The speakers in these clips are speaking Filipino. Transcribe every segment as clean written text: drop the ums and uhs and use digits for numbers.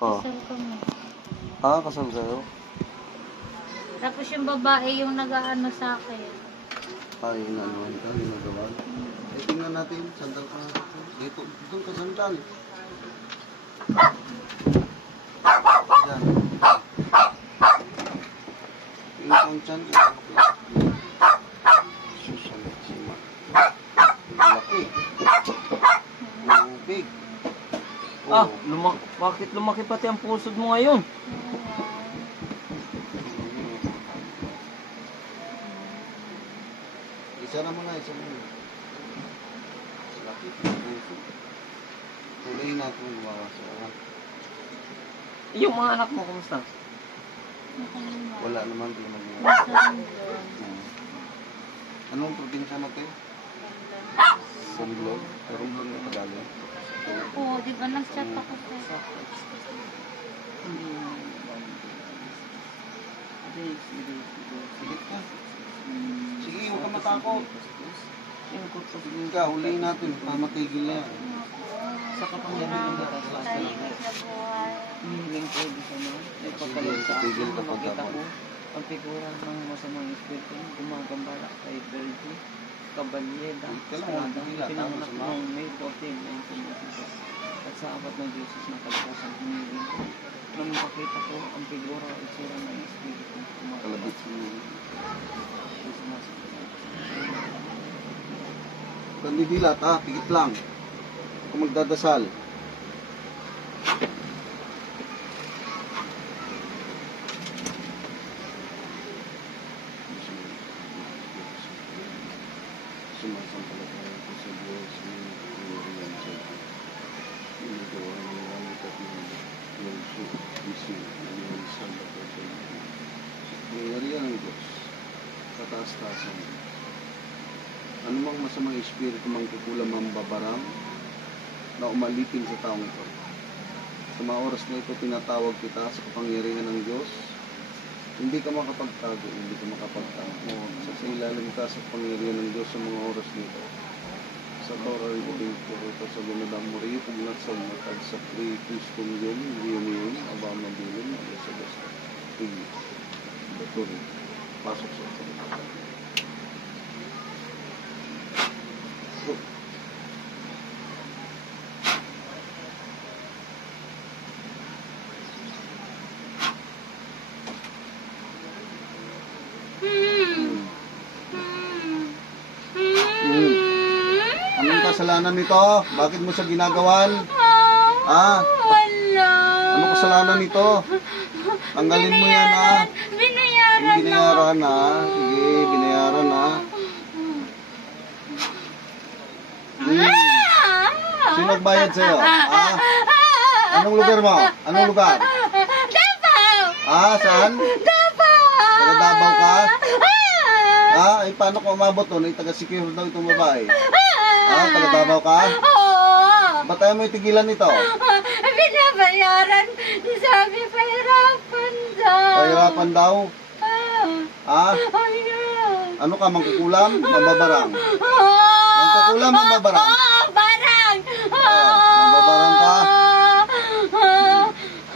Oh. Kasal kami. Ah, kasal kayo? Tapos yung babae yung nag-aano sa akin. Ay, inanuhan ka, ginagawa. Eh, tingnan natin, sandal ka natin. Dito, doon ka sandal. Yan. Tingnan ang tiyan. Susunod si Ma. Laki. Big. Ah, bakit lumaki pati ang pusod mo ngayon? Isa na muna, isa muna. Laki. Tuloy natin yung mga Yung mga anak mo, kumusta? wala naman din mag- Anong probinsya natin? Sumblog? Sumblog na Tagalog. Oo, di ba nag-chat ako sa Sige ka. Sige, huwag ka matakot. Sige ka, huliin natin. Pamatigil na yan. Sa kapangyarihan ng tahimik na buhay. Hihiling ko di sa mga nagpapalit sa akin na makita ko ang figura ng masamang espiritu gumagambala kay Virgil Caballeda Estrada pinanganak noong May 14, 1996 at sa apat ng Diyos na kalikasan hinihiling ko nang makita ko ang figura o itsura ng espiritu Kalabit sa mga. Kandidilat ha, tigit lang. Kung magdadasal. Sumasampalataya ko sa Diyos ng pinurihan sa ginagawa ng langit at ng isi ng Salvador sa pinurihan ng Diyos kataas-taasan. Anumang masamang espiritu mangkukulam ang babarang na umalipin sa taong ito. Sa mga oras na ito, tinatawag kita sa kapangyarihan ng Diyos. Hindi ka makapagtago, hindi ka makapagtago. Sa ilalim ka sa kapangyarihan ng Diyos sa mga oras nito. Sa Torah rin ko ito sa gunadang muri, pumunat sa matag sa Kristum yun, yun, abang mabilin, sa basta. Hindi. Ito rin. Pasok sa ito. Anong kasalanan nito? Bakit mo siya ginagawan? Ah? Wala. Anong kasalanan nito? Tanggalin mo yan ha. Binayaran na. Binayaran ha. Sige, binayaran ha. Sino nagbayad sa'yo? Ah? Anong lugar mo? Anong lugar? Davao! Ah, saan? Davao! Taga Davao ka? Ah, ay paano ko umabot doon? Ay taga-secure daw itong babae. Ah, taga Davao ka? Oo! Ba't ayaw mo itigilan ito? Binabayaran. Sabi, pahirapan daw. Pahirapan daw? Ah? Ayun. Ano ka, mangkukulam? Mambabarang? Oo! Mangkukulam, mambabarang? Oo, barang! Mambabarang ka?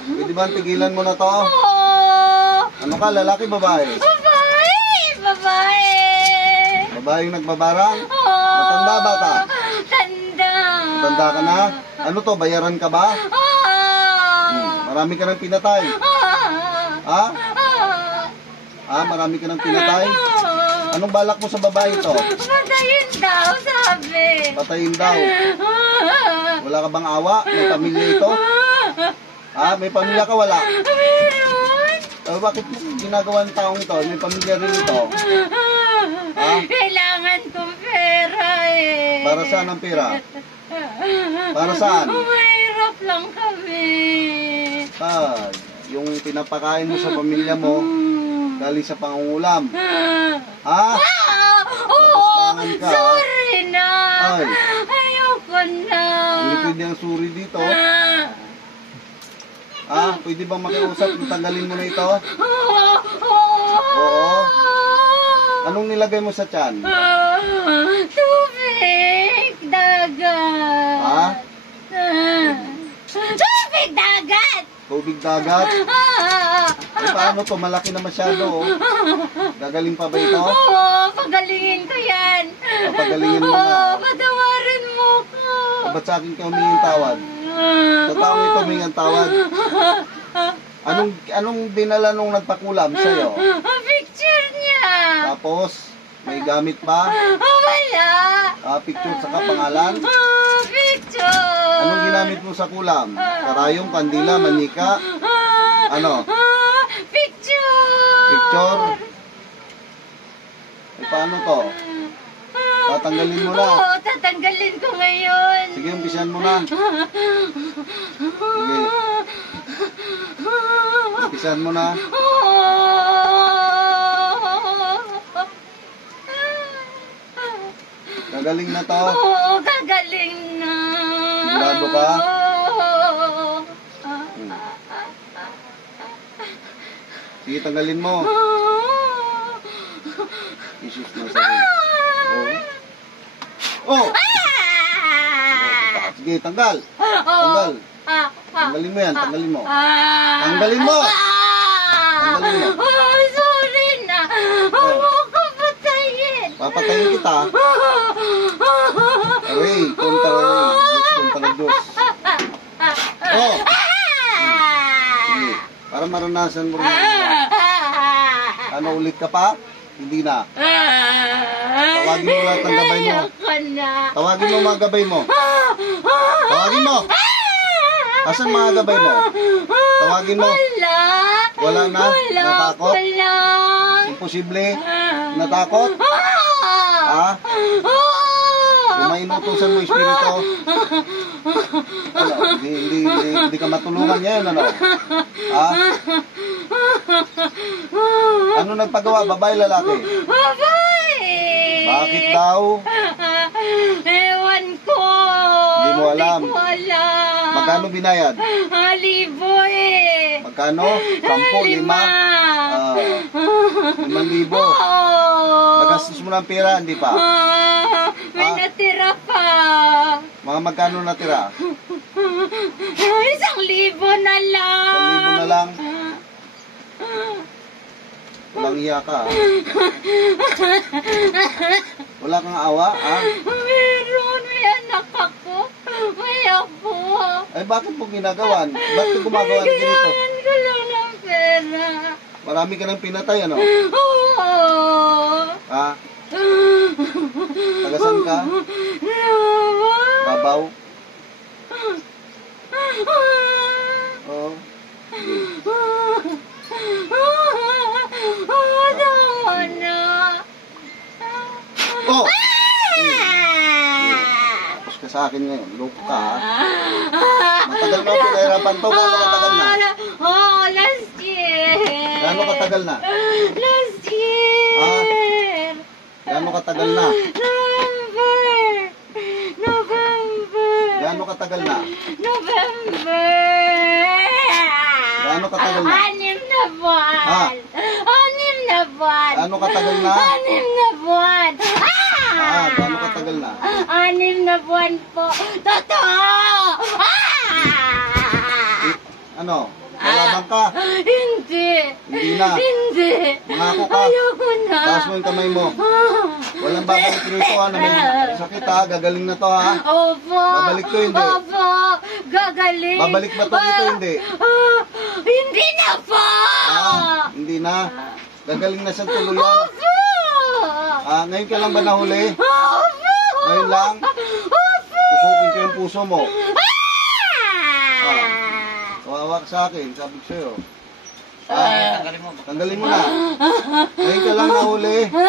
Pwede ba tigilan mo na to? Oo! Ano ka, lalaki, babae? Babae! Babae! Babae yung nagbabarang? Oo! Matanda, bata? Tanda! Tanda ka na? Ano to, bayaran ka ba? Marami ka nang pinatay. Ha? Ah, marami ka nang pinatay? Anong balak mo sa babae ito? Patayin daw, sabi. Patayin daw. Wala ka bang awa? May pamilya ito? Ha? May pamilya ka? Wala? Meron. Bakit mo ginagawa ng taong ito? May pamilya rin ito. Ha? Kailangan kong pera eh. Para saan ang pera? Para saan? Mahirap lang kami. Ah, yung pinapakain mo sa pamilya mo, galing sa pangungulam. Ha? Oo, Napastangan ka. sorry na. Ay. Ayoko na. Hindi pwede ang suri dito. Ah, pwede bang makiusap? Tanggalin mo na ito? Oo. Anong nilagay mo sa tiyan? Tubig, dagat. Ha? Tubig, dagat. Tubig dagat. Eh, paano to? Malaki na masyado, oh. Gagaling pa ba ito? Oo, pagalingin ko yan. Papagalingin mo Oo, na. patawarin mo ko. Ba't sa akin ka humingin tawad? Sa taong ito humingin tawad. Anong dinala nung nagpakulam sa'yo? Picture niya. Tapos, may gamit pa? Wala. Picture sa pangalan? Picture. Anong ginamit mo sa kulam? Karayong, kandila, manika? Ano? Picture. Picture? Eh, paano to? Tatanggalin mo na. Oo, tatanggalin ko ngayon. Sige, umpisan mo na. Sige. Umpisan mo na. Gagaling na to. Oo, gagaling na. Sigurado ka? Sige, tanggalin mo. Isus na sa rin. Oh! Sige, tanggal. Tanggal. Tanggalin mo yan, tanggalin mo. Tanggalin mo! Tanggalin mo. Sorry na. Huwag mo ko patayin. Papatayin kita. Aray, kontra rin. Diyos, kontra Diyos. Oh! Sige, para maranasan mo rin. Ano, ulit ka pa? Hindi na. Tawagin mo lahat ng gabay mo. Tawagin mo mga gabay mo. Tawagin mo. Asan mga gabay mo? Tawagin mo. Wala. Wala na? Natakot? Wala. Imposible? Natakot? Ha? Kung may inutusan mo espiritu, ano, hindi ka matulungan ngayon, ano? Ha? Ano nagpagawa? Babae, lalaki? Babae. Bakit daw? Ewan ko. Hindi mo alam. Hindi ko alam. Magkano binayad? 1,000 eh. Magkano? 10, 5? 5,000. Oo. Nagastos mo ng pera, hindi pa? May natira pa. Mga magkano natira? 1,000 na lang. 1,000 na lang? Walang iya ka, ha? Wala kang awa, ha? Meron. May anak ako. May apo. Ay, bakit mo ginagawan? Bakit gumagawa ng ganito? Kailangan ko lang ng pera. Marami ka nang pinatay, ano? Oo. Ha? Tagasan ka? Babaw? Oo. Tama na. Oh! Tapos ka sa akin ngayon. Loko ka, ha? Matagal na ako pinahirapan to. Gano'ng katagal na? Oo, last year. Gano'ng katagal na? Last year. Gano'ng katagal na? November. Gano'ng katagal na? November. Gano'ng katagal na? 6 na buwan. Ha? 6 na buwan. Gano'ng katagal na? 6 na buwan. Gano'ng katagal na? 6 na buwan po. Totoo! Ano? Malabang ka? Hindi. Hindi na. Hindi. Mangako ka. Ayoko na. Taas mo yung kamay mo. Walang babalik rito, ha? May sakit, ha? Gagaling na to, ha? Opo. Babalik to, hindi? Opo. Gagaling. Babalik ba to dito, hindi? Hindi na po. Hindi na. Gagaling na sa tuluyan. Opo. Ngayon ka lang ba nahuli? Opo. Ngayon lang? Opo. Tusukin ko yung puso mo. Kawawa ka sa akin, sabi ko sa'yo. Tanggalin mo. Tanggalin mo na. Ngayon ka lang nahuli. Huwag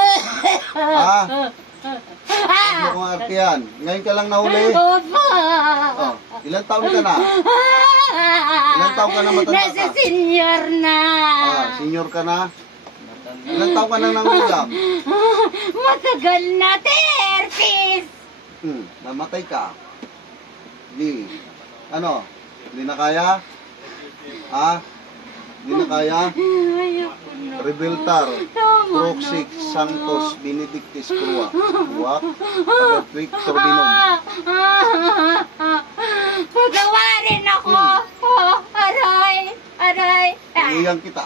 mo kong artihan. Ngayon ka lang nahuli. Opo. Ilang taon ka na? Ilang taon ka na matanda Nasa ka? senior na. Senior ka na? Ilang taon ka na nangulam? Matagal na, 30s. Namatay ka. Hindi. Ano? Hindi na kaya? Hindi na kaya? Ayoko na. Rebeltar, Tama Proxix, na po. Santos, Benedictis, Crua, Buwak, Abertwick, Turbinum. Pagawarin ako. Aray. Iiyan kita.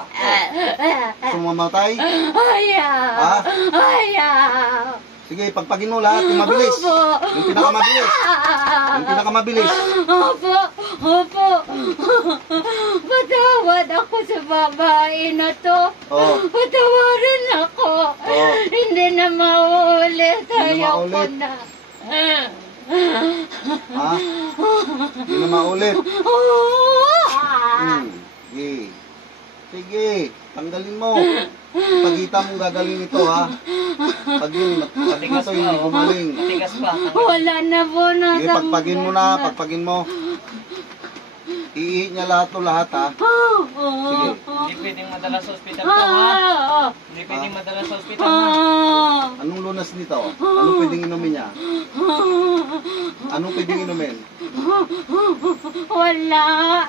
Gusto mo mamatay? Ayaw. Ha? Ayaw. Sige, pagpagin mo lahat yung mabilis. Opo. Yung pinakamabilis. Yung pinakamabilis. Opo. Opo. Patawad ako sa babae na to. Oh. Patawarin ako. Oh. Hindi na mauulit. Hindi na Ayaw ko maulit. na. Ha? Hindi na maulit. Sige. Sige, tanggalin mo. Pagita mong gagaling ito, ha? Pag yun, pag Matigas ito pa, hindi oh. gumaling. Matigas pa. Wala na po na. Sige, pagpagin mo na, pagpagin mo. Iihi niya lahat to lahat, ha? Sige. Hindi pwedeng madala sa ospital to, ha? Hindi pwedeng madala sa ospital, ha? Anong lunas nito? Anong pwedeng inumin niya? Anong pwedeng inumin? Wala.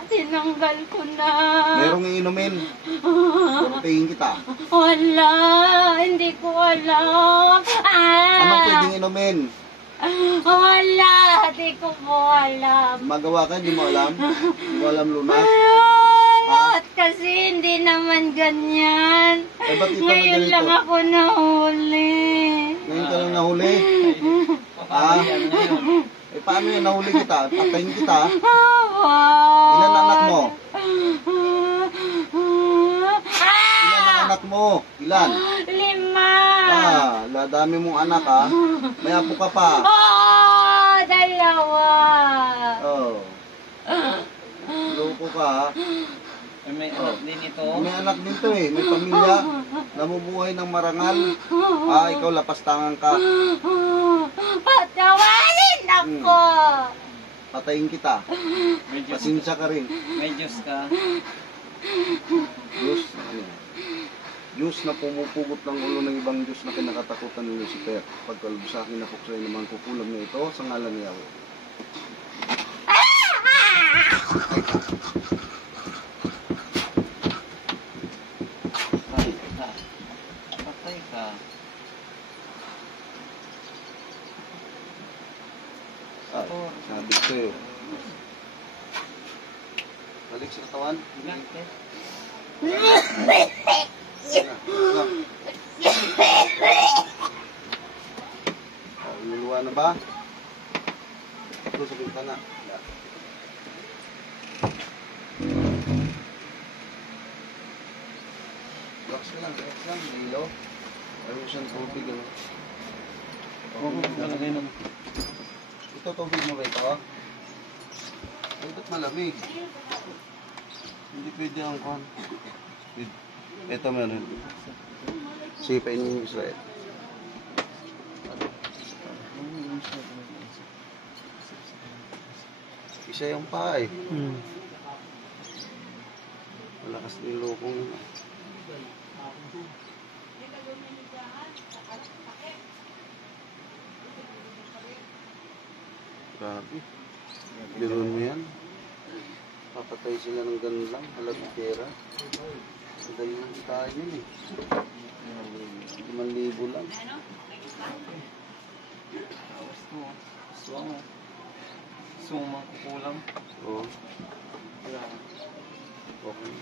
Tinanggal ko na. Merong iinumin. Purutihin kita. Wala. Hindi ko alam. Anong pwedeng inumin? Wala. Hindi ko po alam. Magawa ka, di mo alam? Di mo alam lunas? Lahat kasi hindi naman ganyan. Eh, ba't ito na Ngayon ganito? lang ako nahuli. Ngayon ka lang nahuli? Papahuli yan ngayon. Eh, paano yan nahuli kita? Patayin kita? Awa. Ilan ang anak mo? Ilan ang anak mo? Ilan? 5. Dami mong anak, ha? May apo ka pa. Oh, 2. Oh. Loko ka, ha? May anak din ito. May anak din to, eh. May pamilya. Namumuhay ng marangal. Ikaw lapastangan ka. Patawarin ako. Patayin kita. May Diyos, Pasensya ka rin. may Diyos ka. Diyos, ano? Diyos na pumupugot ng ulo ng ibang Diyos na kinakatakutan ni Lucifer. Pagkalub sa akin na puksay naman kukulam na ito sa ngalan ni Yahweh. Patay ka. Patay ka. Sabi ko sa'yo. Balik sa katawan. Luluwa na ba? Ito sa bintana. Relax ka lang, relax lang. Ilaw. Ayaw siyang tubig. Ano? Ito tubig mo ba ito? Ay, ba't malamig? Hindi pwede ang kon. Ito meron. Sige, painin mo Israel. Isa yung pa eh. Malakas din lokong yun. Grabe. Biruin mo yan. Papatay sila ng ganun lang. Halagitera. Madali lang tayo yun eh. 5,000 lang. Gusto mo kukulang. Oo. Wala. Okay.